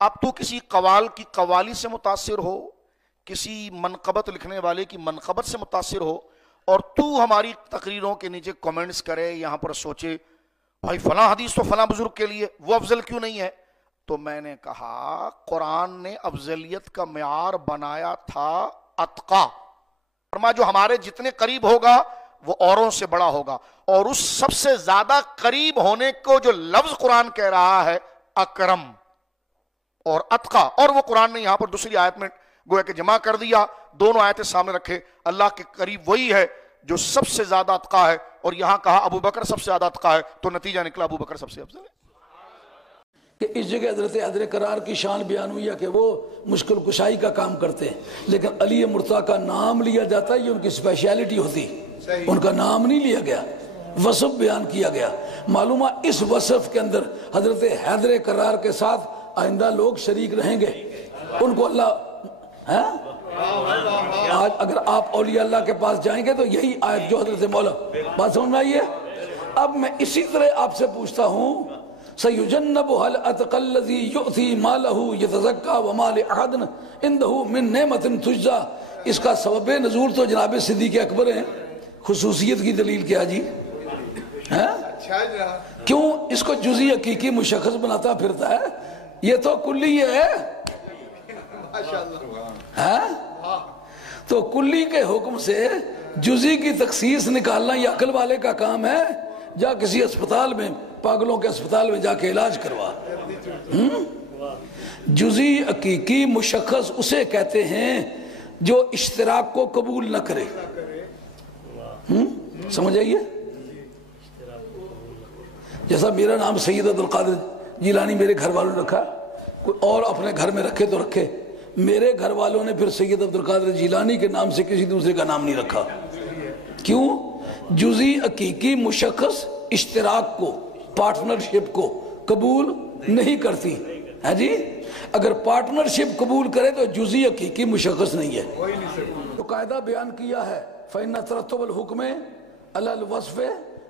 اب تو کسی قوال کی قوالی سے متاثر ہو، کسی منقبت لکھنے والے کی منقبت سے متاثر ہو، اور تو ہماری تقریروں کے نیچے کومنٹس کرے، یہاں پر سوچے بھائی فلاں حدیث تو فلاں بزرگ کے لیے، وہ افضل کیوں نہیں ہے؟ تو میں نے کہا قرآن نے افضلیت کا معیار بنایا تھا اتقا، فرمایا جو ہمارے جتنے قریب ہوگا وہ اوروں سے بڑا ہوگا، اور اس سب سے زیادہ قریب ہونے کو جو لفظ قرآن کہہ رہا ہے اکرم اور اتقا، اور وہ قرآن نے یہاں پر دوسری آیت میں گویا کہ جمع کر دیا، دونوں آیتیں سامنے رکھے، اللہ کے قریب وہی ہے جو سب سے زیادہ اتقا ہے، اور یہاں کہا ابو بکر سب سے زیادہ اتقا ہے، تو نتیجہ نکلا ابو بکر سب سے افضل ہے۔ کہ اس جگہ حضرت حیدر کرار کی شان بیان ہوئی ہے کہ وہ مشکل کشائی کا کام کرتے ہیں، لیکن علی مرتضیٰ کا نام لیا جاتا ہے، یہ ان کی اسپیشیلٹی ہوتی، ان کا نام نہیں لیا گیا، وصف بیان کیا گیا۔ معلومہ اس وصف کے اندر حضرت حیدر کرار کے ساتھ آئندہ لوگ شریک رہیں گے، ان کو اللہ آج اگر آپ اولیاء اللہ کے پاس جائیں گے تو یہی آیت جو حضرت مولا بات سمجھ میں آئی ہے۔ اب میں اسی طرح آپ سے پوچھتا ہوں سَيُجَنَّبُهَا الْأَتْقَى الَّذِي يُؤْتِي مَالَهُ يَتَزَكَّى وَمَا لِأَحَدٍ عِندَهُ مِن نِعْمَةٍ تُجْزَىٰ، اس کا سبب نزول تو جناب صدیق اکبر ہیں، خصوصیت کی دلیل کیا جی؟ کیوں اس کو جزئی حقیقی مشخص بناتا پھرتا ہے؟ یہ تو کلی ہے، تو کلی کے حکم سے جزئی کی تخصیص نکالنا یہ عقل والے کا کام ہے؟ جا کسی اسپتال میں، پاگلوں کے اسپتال میں جا کے علاج کروا۔ جزئی حقیقی مشخص اسے کہتے ہیں جو اشتراک کو قبول نہ کرے، سمجھ آئیے؟ جیسا میرا نام سید عبدالقادر جیلانی میرے گھر والوں نے رکھا، کوئی اور اپنے گھر میں رکھے تو رکھے، میرے گھر والوں نے پھر سید عبدالقادر جیلانی کے نام سے کسی دوسرے کا نام نہیں رکھا۔ کیوں؟ جزئی حقیقی مشخص اشتراک کو، پارٹنرشپ کو قبول نہیں کرتی ہے جی۔ اگر پارٹنرشپ قبول کرے تو جزئی حقیقی مشخص نہیں ہے۔ تو قاعدہ بیان کیا ہے فَإِنَّ تَرَتُّبَ الْحُكْمِ عَلَى الْوَصْفِ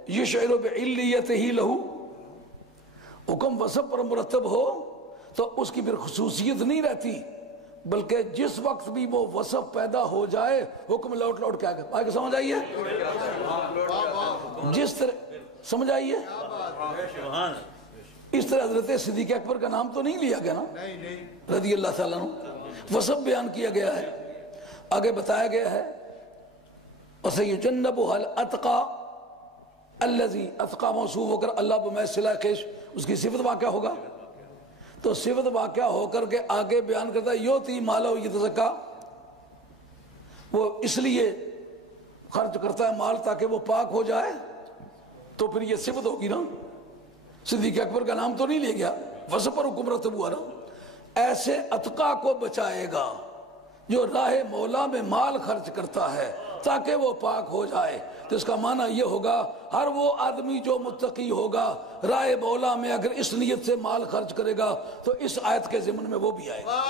يُشْعِرُ بِعِلِّيَّتِهِ لَهُ، حکم وصف پر مرتب ہو تو اس کی پھر خصوصیت نہیں رہتی، بلکہ جس وقت بھی وہ وصف پیدا ہو جائے حکم لوٹ لوٹ کے آگے سمجھ آئیے؟ جس طرح سمجھ آئیے؟ اس طرح حضرت صدیق اکبر کا نام تو نہیں لیا گیا نا، رضی اللہ تعالیٰ عنہ، وصف بیان کیا گیا ہے، آگے بتایا گیا ہے وَسَيُجَنَّبُهَا الْأَتْقَى الَّذِي، اتقا موصوف ہو کر اللہ بمثلہ خیش، اس کی صفت واقعہ ہوگا، تو صفت واقعہ ہو کر کے آگے بیان کرتا ہے یوتی مالہ یتزکا، وہ اس لیے خرچ کرتا ہے مال تاکہ وہ پاک ہو جائے، تو پھر یہ صفت ہوگی نا، صدیق اکبر کا نام تو نہیں لے گیا، وصف پر حکم رتب ہوا نا۔ ایسے اتقا کو بچائے گا جو راہ مولا میں مال خرچ کرتا ہے تاکہ وہ پاک ہو جائے، تو اس کا معنی یہ ہوگا ہر وہ آدمی جو متقی ہوگا راہ مولا میں اگر اس نیت سے مال خرچ کرے گا تو اس آیت کے ضمن میں وہ بھی آئے گا۔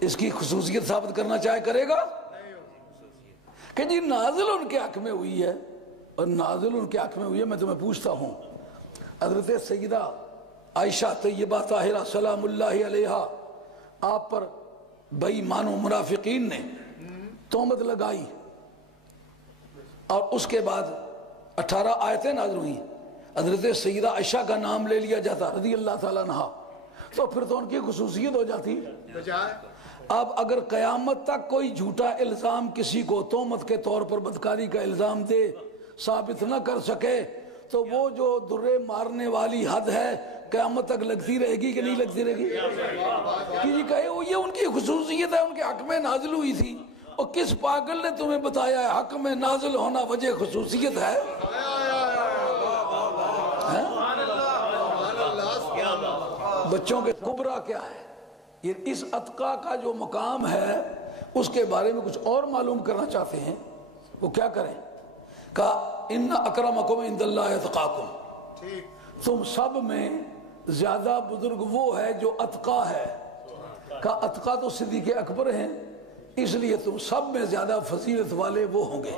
اس کی خصوصیت ثابت کرنا چاہے کرے گا کہ جی نازل ان کے حق میں ہوئی ہے، اور نازل ان کے حق میں ہوئی ہے۔ میں تمہیں پوچھتا ہوں، حضرت سیدہ عائشہ طیبہ طاہرہ سلام اللہ علیہا آپ پر بے ایمان و منافقین نے تہمت لگائی، اور اس کے بعد 18 آیتیں نازل ہوئیں، حضرت سیدہ عائشہ کا نام لے لیا جاتا رضی اللہ تعالیٰ عنہ، تو پھر تو ان کی خصوصیت ہو جاتی۔ اب اگر قیامت تک کوئی جھوٹا الزام کسی کو تہمت کے طور پر بدکاری کا الزام دے ثابت نہ کر سکے تو وہ جو درے مارنے والی حد ہے قیامت تک لگتی رہے گی کہ نہیں لگتی رہے گی؟ کہ جی کہے وہ یہ ان کی خصوصیت ہے، ان کے حق میں نازل ہوئی تھی، اور کس پاگل نے تمہیں بتایا ہے حق میں نازل ہونا وجہ خصوصیت ہے؟ بچوں کے کبرا کیا ہے؟ یہ اس اتقا کا جو مقام ہے اس کے بارے میں کچھ اور معلوم کرنا چاہتے ہیں، وہ کیا کریں؟ کہا ان اکرمکم عند اللہ اتقاکم، تم سب میں زیادہ بزرگ وہ ہے جو اتقا ہے۔ کہا اتقا تو صدیق اکبر ہیں، اس لیے تم سب میں زیادہ فضیلت والے وہ ہوں گے۔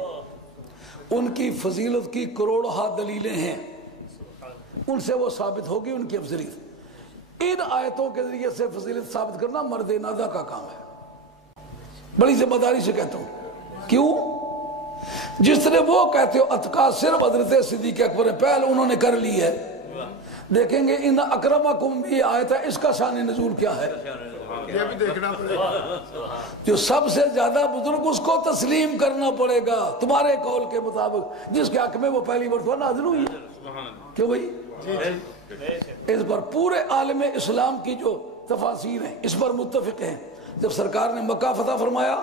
ان کی فضیلت کی کروڑہا دلیلیں ہیں، ان سے وہ ثابت ہوگی ان کی افضلیت۔ ان آیتوں کے ذریعے سے فضیلت ثابت کرنا مرد نادہ کا کام ہے، بڑی ذمہ داری سے کہتا ہوں۔ کیوں؟ جس طرح وہ کہتے ہو اتقا صرف حضرت صدیق اکبر پہل انہوں نے کر لی ہے، دیکھیں گے ان اکرمکم بھی آیت ہے، اس کا شان نزول کیا ہے؟ یہ بھی دیکھنا پڑے گا۔ جو سب سے زیادہ بزرگ اس کو تسلیم کرنا پڑے گا تمہارے قول کے مطابق، جس کے حق میں وہ پہلی مرتبہ نازل ہوئی ہے۔ کیوں بھائی؟ اس پر پورے عالم اسلام کی جو تفاسیر ہیں اس پر متفق ہیں۔ جب سرکار نے مکہ فتح فرمایا،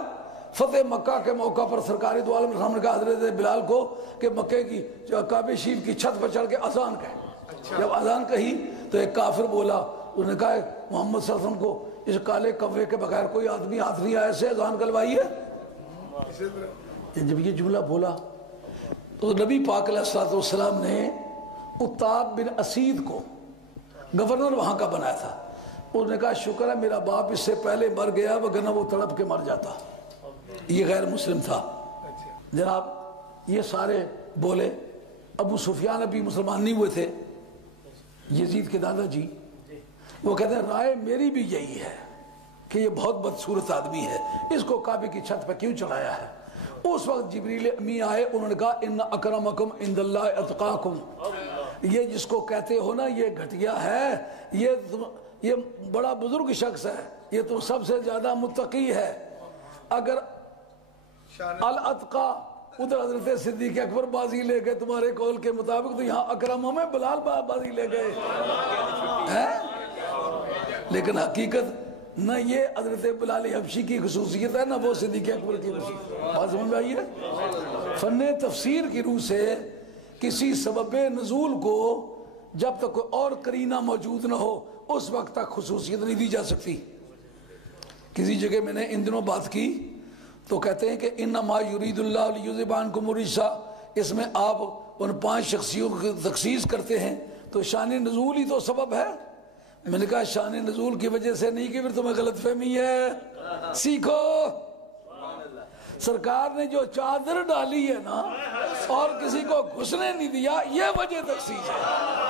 فتح مکہ کے موقع پر سرکاری دو عالم السلام نے کہا حضرت بلال کو کہ مکے کی کعبہ شریف کی چھت پر چڑھ کے اذان کہیں۔ جب اذان کہی تو ایک کافر بولا، انہوں نے کہا محمد صلی اللہ علیہ وسلم کو اس کالے کوے کے بغیر کوئی آدمی ہاتھ نہیں آیا سے اذان کلوائی ہے۔ جب یہ جملہ بولا تو نبی پاک علیہ السلام نے عتاب بن اسید کو گورنر وہاں کا بنایا تھا۔ انہوں نے کہا شکر ہے میرا باپ اس سے پہلے مر گیا، وگرنہ وہ تڑپ کے مر جاتا۔ یہ غیر مسلم تھا۔ جناب یہ سارے بولے۔ ابو سفیان ابھی مسلمان نہیں ہوئے تھے، یزید کے دادا جی، وہ کہتے ہیں رائے میری بھی یہی ہے کہ یہ بہت بدصورت آدمی ہے، اس کو کعبے کی چھت پہ کیوں چڑھایا ہے؟ اس وقت جبریل امی آئے، انہوں نے کہا ان اکرمکم عند اللہ اتقاکم، یہ جس کو کہتے ہو نا یہ گھٹیا ہے، یہ بڑا بزرگ شخص ہے، یہ تو سب سے زیادہ متقی ہے۔ اگر الاتقا ادھر حضرت صدیق اکبر بازی لے گئے تمہارے قول کے مطابق، تو یہاں اکرموں میں بلال بازی لے گئے ہیں۔ لیکن حقیقت نہ یہ حضرت بلال حبشی کی خصوصیت ہے، نہ وہ صدیق اکبر کی خصوصیت۔ بات سمجھ میں آئی ہے؟ فن تفسیر کی روح سے کسی سبب نزول کو جب تک کوئی اور قرینہ موجود نہ ہو اس وقت تک خصوصیت نہیں دی جا سکتی۔ کسی جگہ میں نے ان دنوں بات کی تو کہتے ہیں کہ انما یرید اللہ لیذھب عنکم الرجس، اس میں آپ ان 5 شخصیوں کی تخصیص کرتے ہیں تو شان نزول ہی تو سبب ہے۔ میں نے کہا شان نزول کی وجہ سے نہیں کہ پھر تمہیں غلط فہمی ہے، سیکھو۔ سرکار نے جو چادر ڈالی ہے نا اور کسی کو گھسنے نہیں دیا، یہ وجہ تخصیص ہے۔